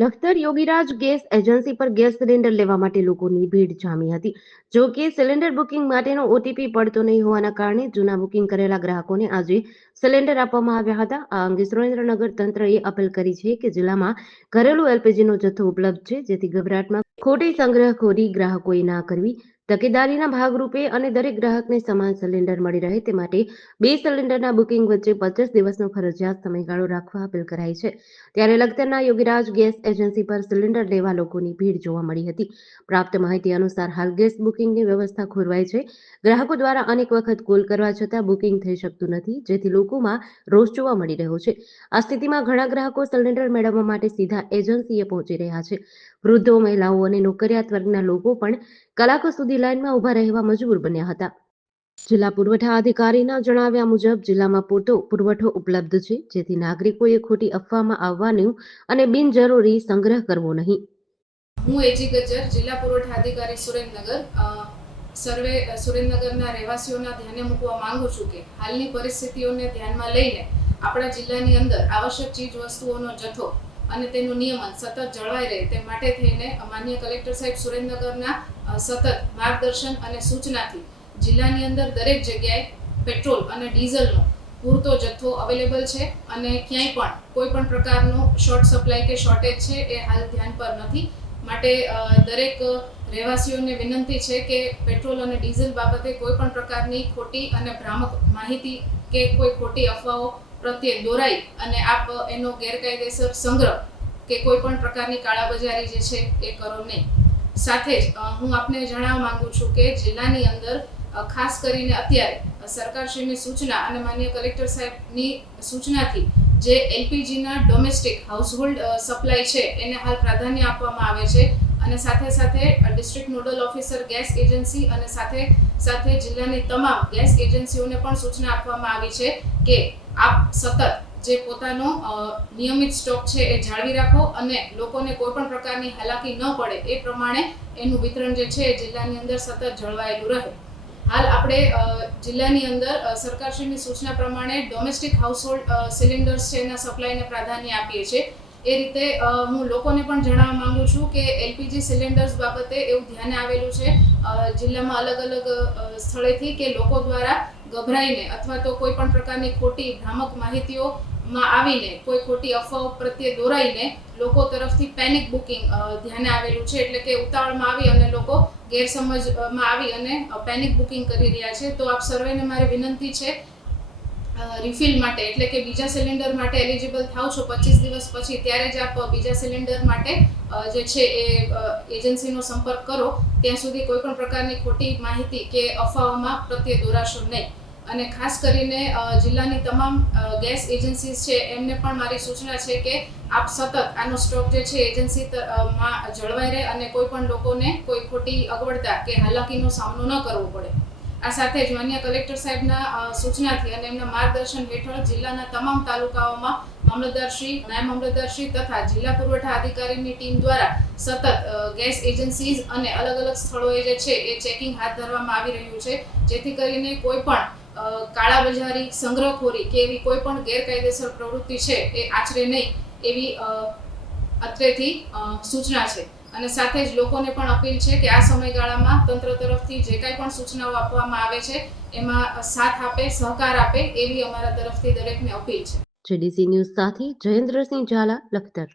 Lakhtar Yogiraj gas agency પર gas cylinder લેવા માટે લોકોની ભીડ જામી હતી. જો કે સિલિન્ડર બુકિંગ માટેનો ઓટીપી પડતો નહીં હોવાના કારણે જૂના બુકિંગ કરેલા ગ્રાહકોને આજે સિલિન્ડર આપવામાં આવ્યા હતા. આ અંગે સુરેન્દ્રનગર તંત્રએ અપીલ કરી છે કે જિલ્લામાં ઘરેલું એલપીજીનો જથ્થો ઉપલબ્ધ છે, જેથી ગભરાટમાં ખોટી સંગ્રહખોરી ગ્રાહકોએ ના કરવી. તકેદારીના ભાગરૂપે અને દરેક ગ્રાહકને સમાન સિલિન્ડર મળી રહે તે માટે 2 સિલિન્ડરના બુકિંગ વચ્ચે 25 દિવસનો ફરજિયાત સમયગાળો રાખવા અપીલ કરાઈ છે. ત્યારે લખતરના યોગીરાજ ગેસ એજન્સી પર સિલિન્ડર લેવા લોકોની ભીડ જોવા મળી હતી. પ્રાપ્ત માહિતી અનુસાર હાલ ગેસ બુકિંગની વ્યવસ્થા ખોરવાઈ છે. ગ્રાહકો દ્વારા અનેક વખત કોલ કરવા છતાં બુકિંગ થઈ શકતું નથી, જેથી લોકોમાં રોષ જોવા મળી રહ્યો છે. આ સ્થિતિમાં ઘણા ગ્રાહકો સિલિન્ડર મેળવવા માટે સીધા એજન્સીએ પહોંચી રહ્યા છે. વૃદ્ધો, મહિલાઓ અને નોકરિયાત વર્ગના લોકો પણ કલાકો સુધી લાઇનમાં ઊભા રહેવા મજબૂર બન્યા હતા. જિલ્લા પુરવઠા અધિકારીના જણાવ્યા મુજબ જિલ્લામાં પૂરતો પુરવઠો ઉપલબ્ધ છે, જેથી નાગરિકોએ ખોટી અફવામાં આવવાનું અને બિનજરૂરી સંગ્રહ કરવો નહીં. હું એજી ગજ્જર, જિલ્લા પુરવઠા અધિકારી સુરેન્દ્રનગર. સુરેન્દ્રનગરના રહેવાસીઓના ધ્યાને મૂકવા માંગુ છું કે હાલની પરિસ્થિતિઓને ધ્યાનમાં લઈને આપણા જિલ્લાની અંદર આવશ્યક ચીજ વસ્તુઓનો જથ્થો અને તેનું નિયમન સતત જળવાઈ રહે તે માટે થઈને માનનીય કલેક્ટર સાહેબ સુરેન્દ્રનગરના સતત માર્ગદર્શન અને સૂચનાથી જિલ્લાની અંદર દરેક જગ્યાએ પેટ્રોલ અને ડીઝલનો પૂરતો જથ્થો અવેલેબલ છે અને ક્યાંય પણ કોઈ પણ પ્રકારનું શોર્ટ સપ્લાય કે શોર્ટેજ છે એ હાલ ધ્યાન પર નથી. માટે દરેક રહેવાસીઓને વિનંતી છે કે પેટ્રોલ અને ડીઝલ બાબતે કોઈ પણ પ્રકારની ખોટી અને ભ્રામક માહિતી કે કોઈ ખોટી અફવાઓ પ્રત્યે દોરાઈ અને આપ એનો ગેરકાયદેસર સંગ્રહ કે કોઈ પણ પ્રકારની કાળાબજારી જે છે એ કરો નહીં. સાથે જ હું આપને જણાવવા માંગુ છું કે જિલ્લાની અંદર ખાસ કરીને અત્યારે સરકારશ્રીની સૂચના અને માનનીય કલેક્ટર સાહેબની સૂચનાથી જે એલપીજીના ડોમેસ્ટિક હાઉસહોલ્ડ સપ્લાય છે એને હાલ પ્રાધાન્ય આપવામાં આવે છે અને સાથે સાથે district nodal officer gas agency અને સાથે જિલ્લાની તમામ ગેસ એજન્સીઓને પણ સૂચના આપવામાં આવી છે કે આપ સતત જે પોતાનો નિયમિત સ્ટોક છે એ જાળવી રાખો અને લોકોને કોઈ પણ પ્રકારની હાલાકી ન પડે એ પ્રમાણે એનું વિતરણ જે છે એ જિલ્લાની અંદર સતત જળવાયેલું રહે. હાલ આપણે જિલ્લાની અંદર સરકારશ્રીની સૂચના પ્રમાણે ડોમેસ્ટિક હાઉસહોલ્ડ સિલિન્ડર્સ છે એના સપ્લાયને પ્રાધાન્ય આપીએ છીએ. એ રીતે હું લોકોને પણ જણાવવા માંગુ છું કે એલપીજી સિલિન્ડર્સ બાબતે એવું ધ્યાને આવેલું છે જિલ્લામાં અલગ અલગ સ્થળેથી કે લોકો દ્વારા ગભરાઈને અથવા તો કોઈ પણ પ્રકારની ખોટી ભ્રામક માહિતીઓમાં આવીને કોઈ ખોટી અફવાઓ પ્રત્યે દોરાઈને લોકો તરફથી પેનિક બુકિંગ ધ્યાને આવેલું છે. એટલે કે ઉતાવળમાં આવી અને લોકો ગેરસમજમાં આવી અને પેનિક બુકિંગ કરી રહ્યા છે. તો આપ સર્વેને મારી વિનંતી છે રિફિલ માટે એટલે કે બીજા સિલિન્ડર માટે એલિજિબલ થાવ છો 25 દિવસ પછી ત્યારે જ આપ બીજા સિલિન્ડર માટે જે છે એ એજન્સીનો સંપર્ક કરો. ત્યાં સુધી કોઈ પણ પ્રકારની ખોટી માહિતી કે અફવાઓમાં પ્રત્યે દોરાશો નહીં. અને ખાસ કરીને જિલ્લાની તમામ ગેસ એજન્સીઝ છે એમને પણ મારી સૂચના છે કે આપ સતત આનો સ્ટોક જે છે એજન્સીમાં જળવાઈ રહે અને કોઈ પણ લોકોને કોઈ ખોટી અગવડતા કે હાલાકીનો સામનો ન કરવો પડે. આ સાથે જ માનનીય કલેક્ટર સાહેબના સૂચનાથી અને એમના માર્ગદર્શન હેઠળ જિલ્લાના તમામ તાલુકાઓમાં મામલતદારશ્રી, નાયબ મામલતદારશ્રી તથા જિલ્લા પુરવઠા અધિકારીની ટીમ દ્વારા સતત ગેસ એજન્સીઝ અને અલગ અલગ સ્થળોએ જે છે એ ચેકિંગ હાથ ધરવામાં આવી રહ્યું છે, જેથી કરીને કોઈ પણ કાળાબજારી, સંગ્રહખોરી કે એવી કોઈ પણ ગેરકાયદેસર પ્રવૃત્તિ છે એ આચરે નહીં એવી અત્રેથી સૂચના છે. અને સાથે જ લોકોને પણ અપીલ છે કે આ સમયગાળામાં તંત્ર તરફથી જે કાંઈ પણ સૂચનાઓ આપવામાં આવે છે એમાં સાથ આપે, સહકાર આપે એવી અમારા તરફથી દરેકને અપીલ છે. જેડીસી ન્યૂઝ સાથે જયેન્દ્રસિંહ ઝાલા, લખતર.